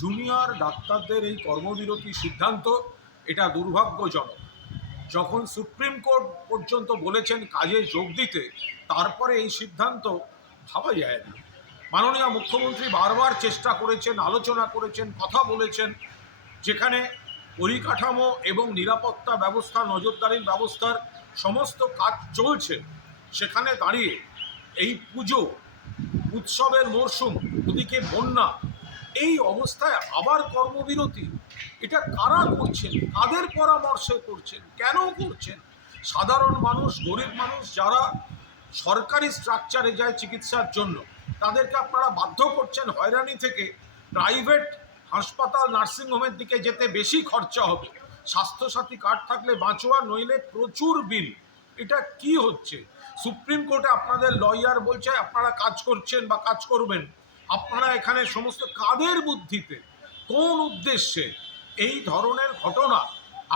Junior ডাক্তারদের এই কর্মবিরতি সিদ্ধান্ত এটা দুর্ভাগ্যজনক। যখন সুপ্রিম কোর্ট পর্যন্ত বলেছেন কাজে যোগ দিতে, তারপরে এই সিদ্ধান্ত ভাবা যায় না। মাননীয় মুখ্যমন্ত্রী বারবার চেষ্টা করেছেন, আলোচনা করেছেন, কথা বলেছেন, যেখানে পরিকাঠামো এবং নিরাপত্তা ব্যবস্থা, নজরদারির ব্যবস্থার সমস্ত কাজ চলছে, সেখানে দাঁড়িয়ে এই পুজো উৎসবের মরশুম, ওদিকে বন্যা, এই অবস্থায় আবার কর্মবিরতি, এটা কারা করছেন, কাদের পরামর্শে করছেন, কেন করছেন? সাধারণ মানুষ, গরিব মানুষ যারা সরকারি স্ট্রাকচারে যায় চিকিৎসার জন্য, তাদেরকে আপনারা বাধ্য করছেন হয়রানি থেকে প্রাইভেট হাসপাতাল, নার্সিংহোমের দিকে যেতে। বেশি খরচা হবে। স্বাস্থ্যসাথী কার্ড থাকলে বাঁচোয়া, নইলে প্রচুর বিল। এটা কি হচ্ছে? সুপ্রিম কোর্টে আপনাদের লয়ার বলছে আপনারা কাজ করছেন বা কাজ করবেন। আপনারা এখানে সমস্ত কাদের বুদ্ধিতে, কোন উদ্দেশ্যে এই ধরনের ঘটনা?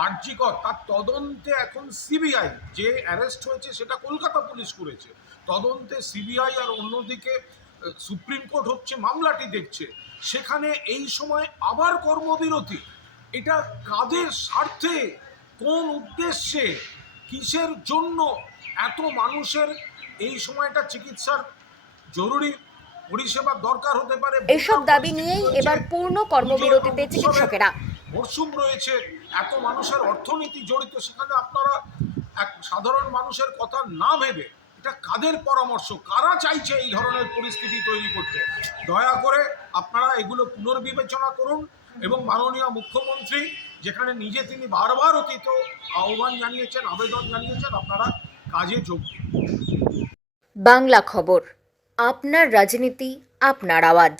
আরজি কর, তার তদন্তে এখন সিবিআই, যে অ্যারেস্ট হয়েছে সেটা কলকাতা পুলিশ করেছে, তদন্তে সিবিআই, আর অন্যদিকে সুপ্রিম কোর্ট হচ্ছে মামলাটি দেখছে। সেখানে এই সময় আবার কর্মবিরতি, এটা কাদের স্বার্থে, কোন উদ্দেশ্যে, কিসের জন্য? এত মানুষের এই সময়টা চিকিৎসার জরুরি পরিষেবা দরকার হতে পারে। এসব দাবি নিয়েই এবার পূর্ণ কর্মবিরতিতে চিকিৎসকেরা। মরশুম রয়েছে, এত মানুষের অর্থনীতি জড়িত, সেখানে আপনারা এক সাধারণ মানুষের কথা না ভেবে, এটা কাদের পরামর্শ, কারা চাইছে এই ধরনের পরিস্থিতি তৈরি করতে? দয়া করে আপনারা এগুলো পুনর্বিবেচনা করুন এবং মাননীয় মুখ্যমন্ত্রী, যেখানে নিজে তিনি বারবার অতীত আহ্বান জানিয়েছেন, আবেদন জানিয়েছেন, আপনারা কাজে যোগ দিন। বাংলা খবর, আপনার রাজনীতি, আপনার আওয়াজ।